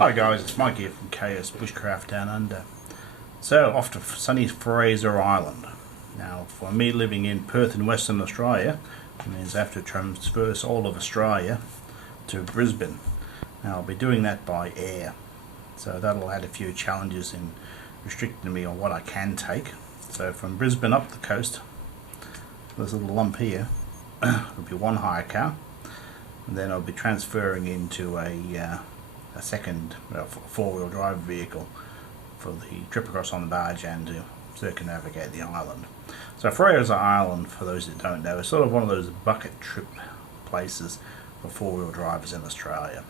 Hi guys, it's Mike here from KS Bushcraft Down Under. So, off to sunny Fraser Island. Now, for me living in Perth in Western Australia, it means I have to traverse all of Australia to Brisbane. Now, I'll be doing that by air. So that'll add a few challenges in restricting me on what I can take. So from Brisbane up the coast, this little lump here, will be one hire car. And then I'll be transferring into a second four-wheel drive vehicle for the trip across on the barge and to circumnavigate the island. So Fraser Island, for those that don't know, is sort of one of those bucket trip places for four-wheel drivers in Australia.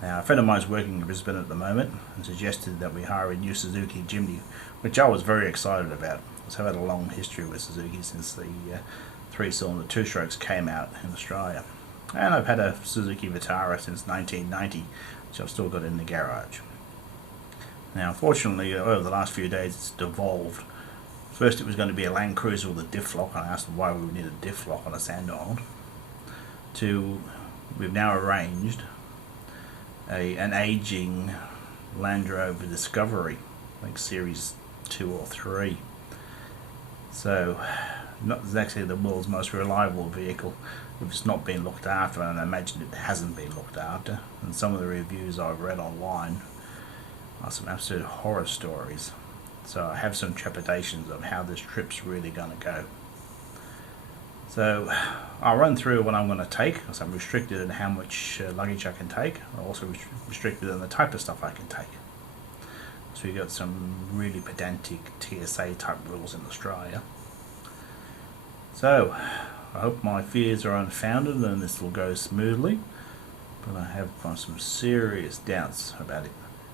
Now, a friend of mine is working in Brisbane at the moment and suggested that we hire a new Suzuki Jimny, which I was very excited about. I've had a long history with Suzuki since the three-cylinder two-strokes came out in Australia. And I've had a Suzuki Vitara since 1990, which I've still got in the garage. Now, unfortunately, over the last few days, it's devolved. First, it was going to be a Land Cruiser with a diff lock, and I asked them why we would need a diff lock on a Sandhold. We've now arranged an aging Land Rover Discovery, like Series 2 or 3. So, not exactly the world's most reliable vehicle if it's not been looked after, and I imagine it hasn't been looked after. And some of the reviews I've read online are some absolute horror stories. So I have some trepidations of how this trip's really going to go. So I'll run through what I'm going to take, because I'm restricted in how much luggage I can take. I'm also restricted in the type of stuff I can take. So we've got some really pedantic TSA type rules in Australia. So I hope my fears are unfounded and this will go smoothly, but I have some serious doubts about it.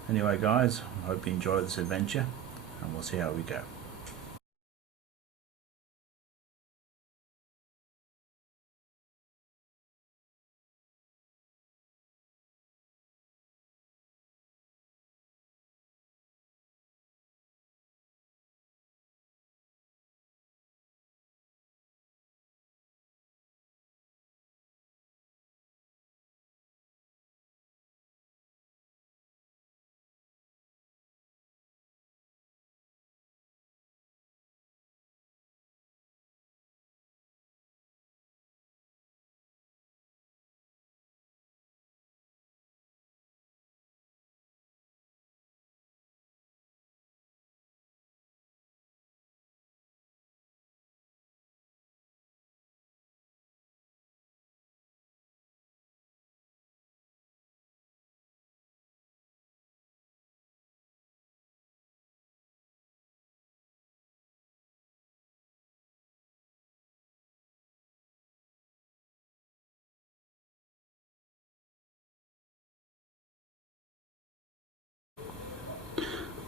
Anyway guys, I hope you enjoy this adventure and we'll see how we go.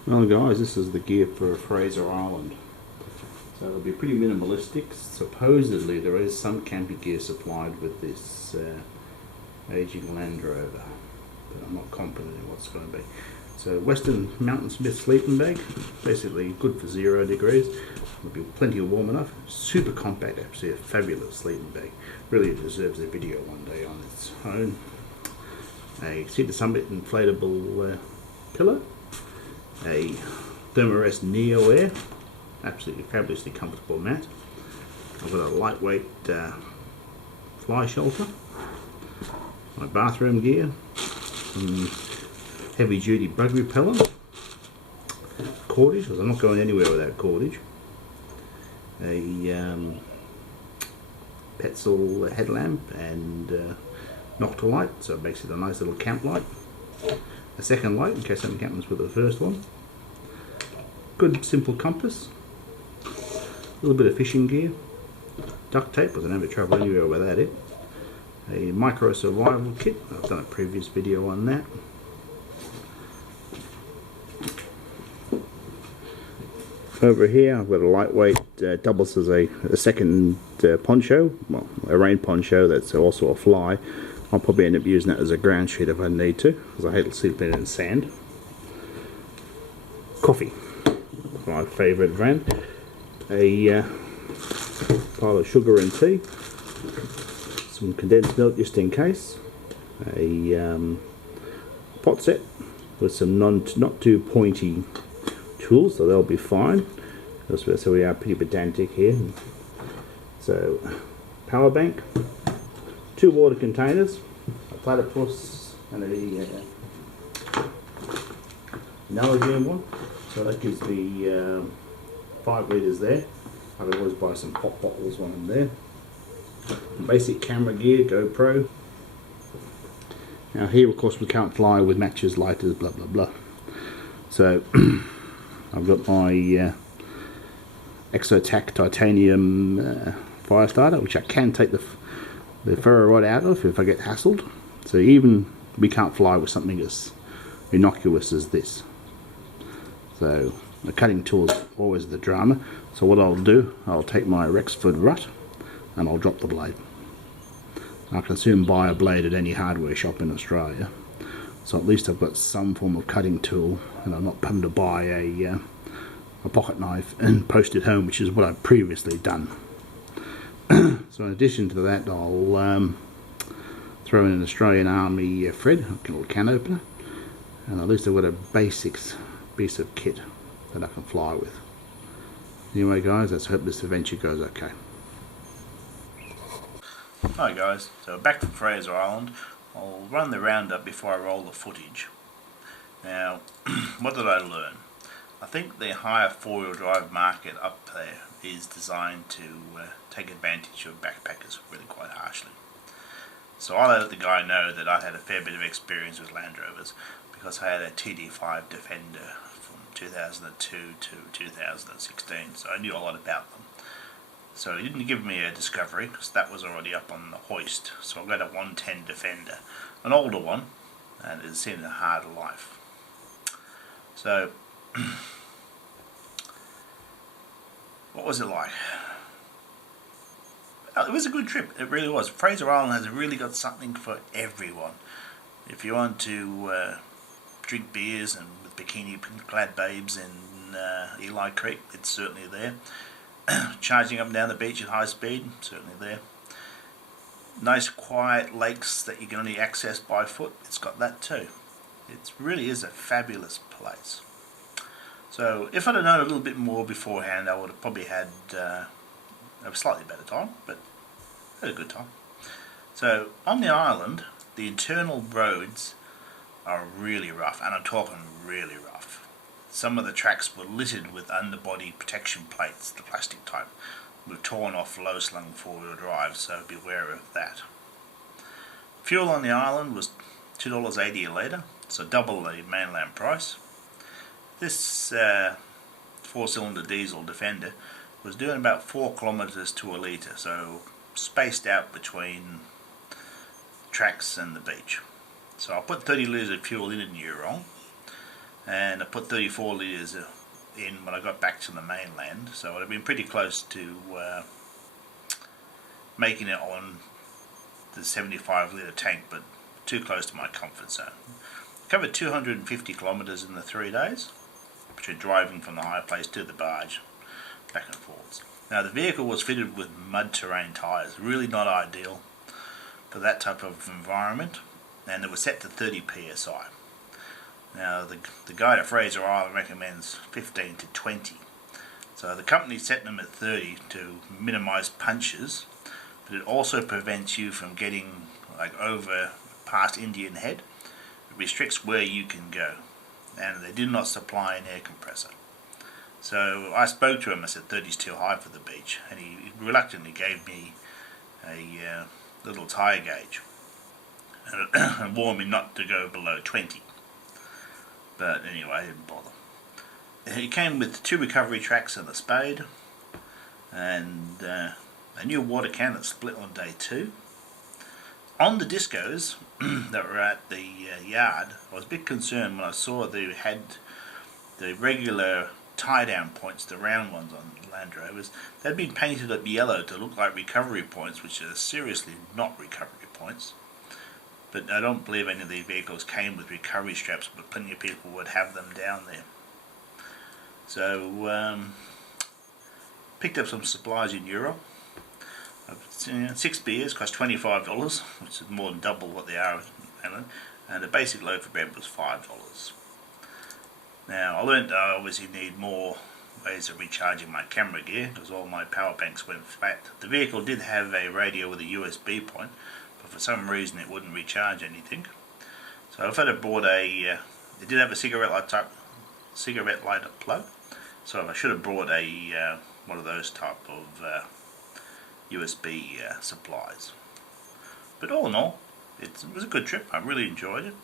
Well guys, this is the gear for Fraser Island. So it'll be pretty minimalistic. Supposedly there is some camping gear supplied with this aging Land Rover, but I'm not confident in what's going to be. So Western Mountain Smith sleeping bag, basically good for 0 degrees. It'll be plenty of warm enough. Super compact, actually a fabulous sleeping bag. Really deserves a video one day on its own. A Seat to Summit inflatable pillow. A Thermarest Neo Air, absolutely fabulously comfortable mat. I've got a lightweight fly shelter, my bathroom gear, some heavy duty bug repellent, cordage, because I'm not going anywhere without cordage, a Petzl headlamp and Noctilight, so it makes it a nice little camp light. A second light in case something happens with the first one. Good simple compass. A little bit of fishing gear. Duct tape, because I never travel anywhere without it. A micro survival kit. I've done a previous video on that. Over here I've got a lightweight, doubles as a second poncho, well a rain poncho that's also a fly. I'll probably end up using that as a ground sheet if I need to, because I hate sleeping in sand. Coffee, my favourite brand. A pile of sugar and tea. Some condensed milk just in case. A pot set with some not too pointy tools, so they'll be fine. So we are pretty pedantic here. So power bank, 2 water containers, a platypus and a Nalgene one. So that gives me 5 litres there. I could always buy some pop bottles when I'm there. Basic camera gear, GoPro. Now here of course we can't fly with matches, lighters, blah blah blah. So I've got my Exotac titanium fire starter, which I can take the ferro rod out of if I get hassled. So even we can't fly with something as innocuous as this. So the cutting tool is always the drama. So what I'll do, I'll take my Rexford rut and I'll drop the blade. I can soon buy a blade at any hardware shop in Australia, so at least I've got some form of cutting tool and I'm not having to buy a pocket knife and post it home, which is what I've previously done. So in addition to that, I'll throw in an Australian Army thread, a little can opener, and at least I've got a basics piece of kit that I can fly with. Anyway guys, let's hope this adventure goes okay. Hi guys, so back from Fraser Island. I'll run the roundup before I roll the footage. Now, what did I learn? I think the higher 4-wheel drive market up there is designed to take advantage of backpackers really quite harshly. So I let the guy know that I had a fair bit of experience with Land Rovers because I had a TD5 Defender from 2002 to 2016, so I knew a lot about them. So he didn't give me a Discovery because that was already up on the hoist, so I got a 110 Defender, an older one, and it's seen a harder life. So what was it like? It was a good trip, it really was. Fraser Island has really got something for everyone. If you want to drink beers and with bikini clad babes in Eli Creek, it's certainly there. Charging up and down the beach at high speed, certainly there. Nice quiet lakes that you can only access by foot, it's got that too. It really is a fabulous place. So if I'd have known a little bit more beforehand, I would have probably had a slightly better time, but had a good time. So on the island, the internal roads are really rough, and I'm talking really rough. Some of the tracks were littered with underbody protection plates, the plastic type, with torn off low slung 4-wheel drives, so beware of that. Fuel on the island was $2.80 a litre, so double the mainland price. This 4-cylinder diesel Defender was doing about 4 kilometres to a litre, so spaced out between tracks and the beach. So I put 30 litres of fuel in Eurong, and I put 34 litres in when I got back to the mainland, so I'd have been pretty close to making it on the 75 litre tank, but too close to my comfort zone. Covered 250 kilometres in the 3 days, between driving from the high place to the barge, back and forwards. Now the vehicle was fitted with mud terrain tyres, really not ideal for that type of environment, and it was set to 30 psi. Now the guide at Fraser Island recommends 15 to 20, so the company set them at 30 to minimise punches, but it also prevents you from getting like over past Indian Head. It restricts where you can go, and they do not supply an air compressor. So I spoke to him, I said 30 is too high for the beach, and he reluctantly gave me a little tyre gauge and warned me not to go below 20. But anyway, I didn't bother. It came with 2 recovery tracks and a spade, and a new water can that split on day 2. On the discos that were at the yard, I was a bit concerned when I saw they had the regular tie-down points, the round ones on Land Rovers. They'd been painted up yellow to look like recovery points, which are seriously not recovery points. But I don't believe any of these vehicles came with recovery straps, but plenty of people would have them down there. So picked up some supplies in Europe. 6 beers cost $25, which is more than double what they are in Ireland. and the basic loaf of bread was $5. Now I learned that I obviously need more ways of recharging my camera gear because all my power banks went flat. The vehicle did have a radio with a USB point, but for some reason it wouldn't recharge anything. So if I'd have bought it did have a cigarette lighter plug, so I should have brought a one of those type of USB supplies. But all in all, it was a good trip. I really enjoyed it.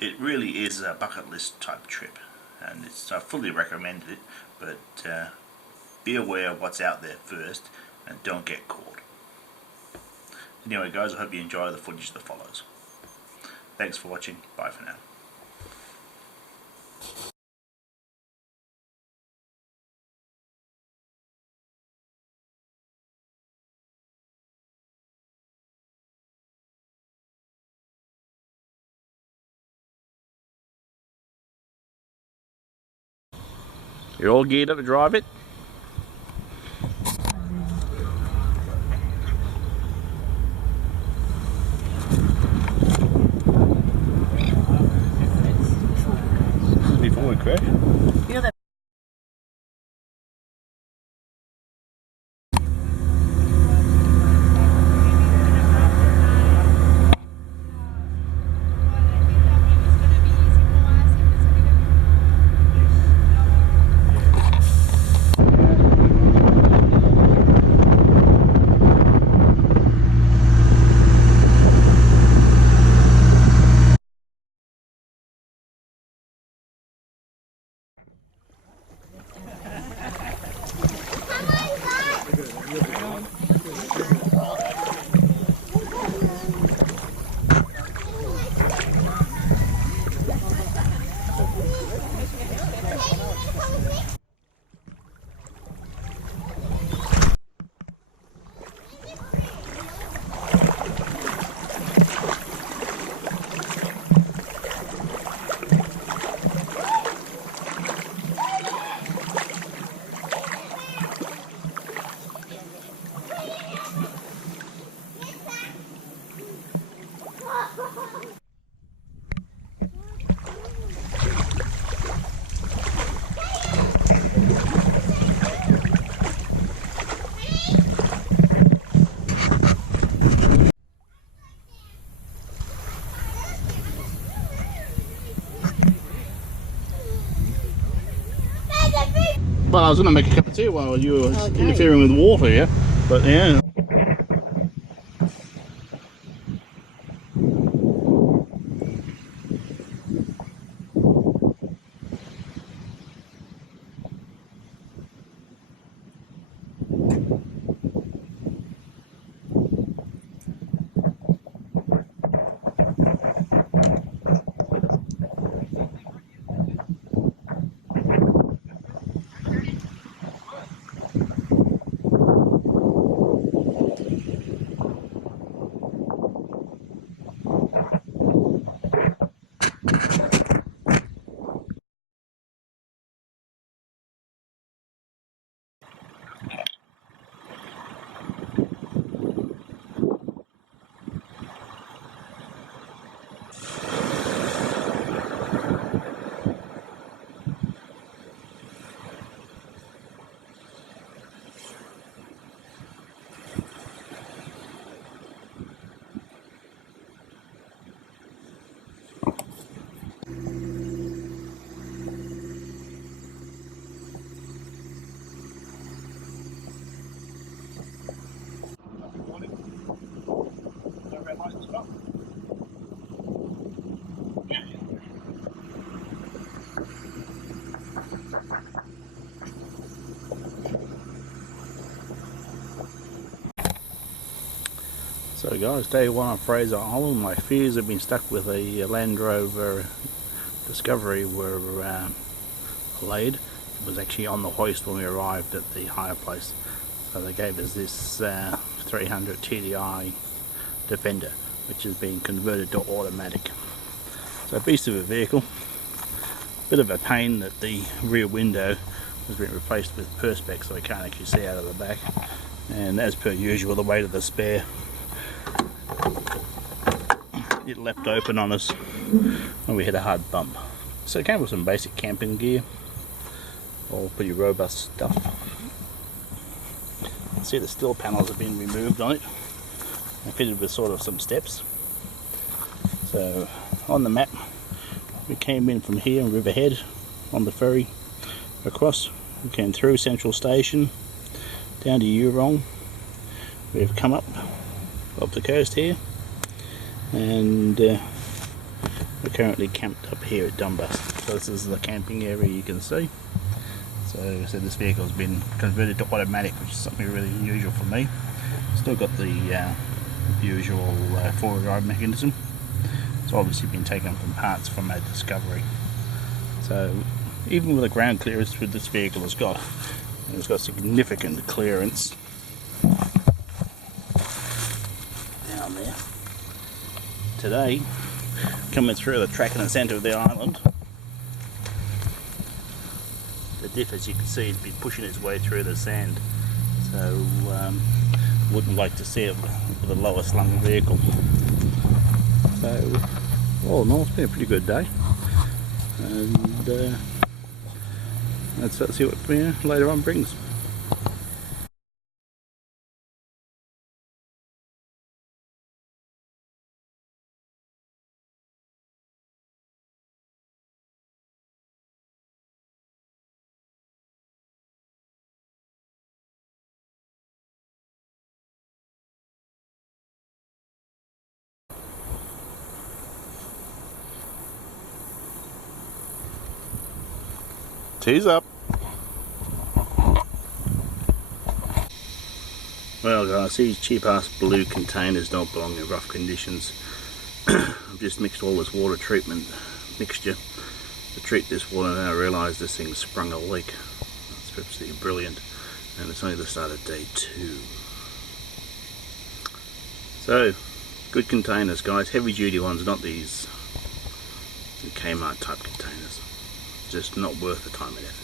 It really is a bucket list type trip, and I fully recommend it, but be aware of what's out there first and don't get caught. Anyway guys, I hope you enjoy the footage that follows. Thanks for watching. Bye for now. You're all geared up to drive it? Before we crash? You know that. Well, I was going to make a cup of tea while you were interfering with water here, but yeah. So guys, day one on Fraser Island, my fears of being stuck with a Land Rover Discovery were allayed. It was actually on the hoist when we arrived at the hire place. So they gave us this 300 TDI Defender, which has been converted to automatic. So a beast of a vehicle. Bit of a pain that the rear window has been replaced with perspex, so we can't actually see out of the back. and as per usual, the weight of the spare, it leapt open on us and we hit a hard bump. So it came with some basic camping gear, all pretty robust stuff. You can see the steel panels have been removed on it and fitted with sort of some steps. So on the map, we came in from here in Riverhead on the ferry across. We came through Central Station down to Eurong. We've come up the coast here, and we're currently camped up here at Dunbus. So this is the camping area you can see. So this vehicle has been converted to automatic, which is something really unusual for me. Still got the usual forward drive mechanism. It's obviously been taken from parts from our Discovery. So even with the ground clearance that this vehicle has got, it's got significant clearance down there. Today, coming through the track in the centre of the island, the diff, as you can see, has been pushing its way through the sand. So wouldn't like to see it with a lower slung vehicle. So all in all, it's been a pretty good day, and let's see what later on brings. Tease up. Well guys, these cheap ass blue containers don't belong in rough conditions. I've just mixed all this water treatment mixture to treat this water, and I realised this thing sprung a leak. It's absolutely brilliant, and it's only the start of day 2. So, good containers guys, heavy duty ones, not these Kmart type containers. Just not worth the time and effort.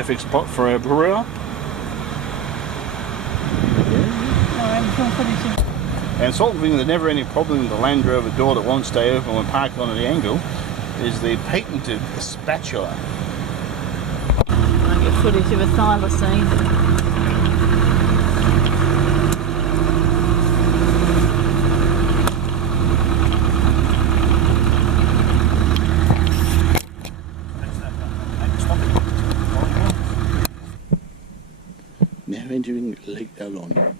perfect spot for a brewer. And solving the never any problem with the Land Rover door that won't stay open when parked on the angle is the patented spatula. I get footage of a thylacine. Now entering Lake Alon.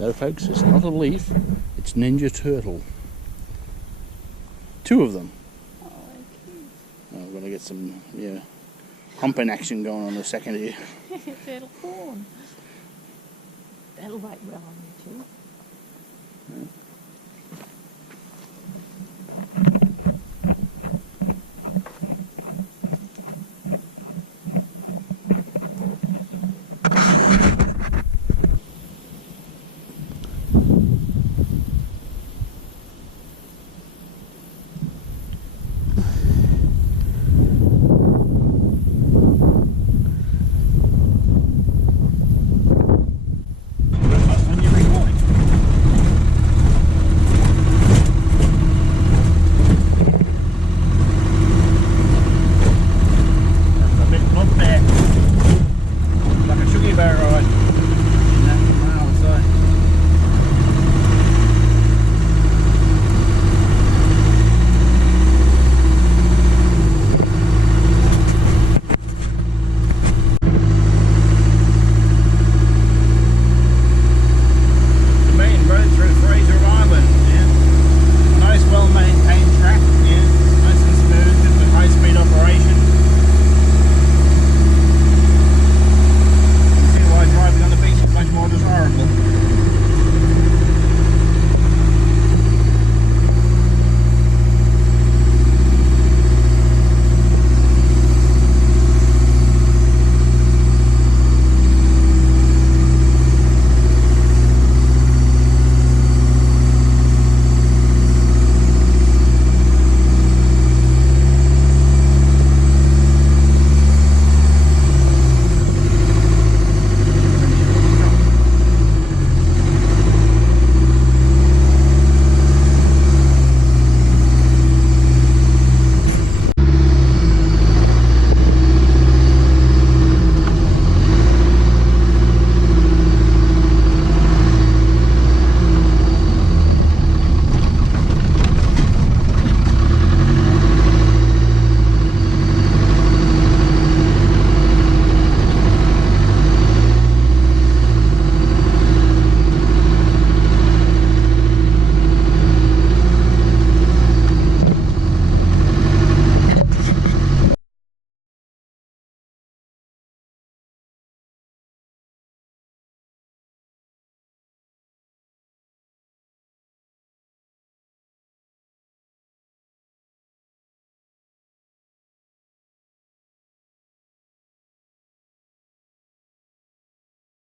No folks, it's not a leaf, it's Ninja Turtle. 2 of them. Oh, cute. We're going to get some humping action going on in a second here. Turtle corn. That'll wait well on you too. Yeah.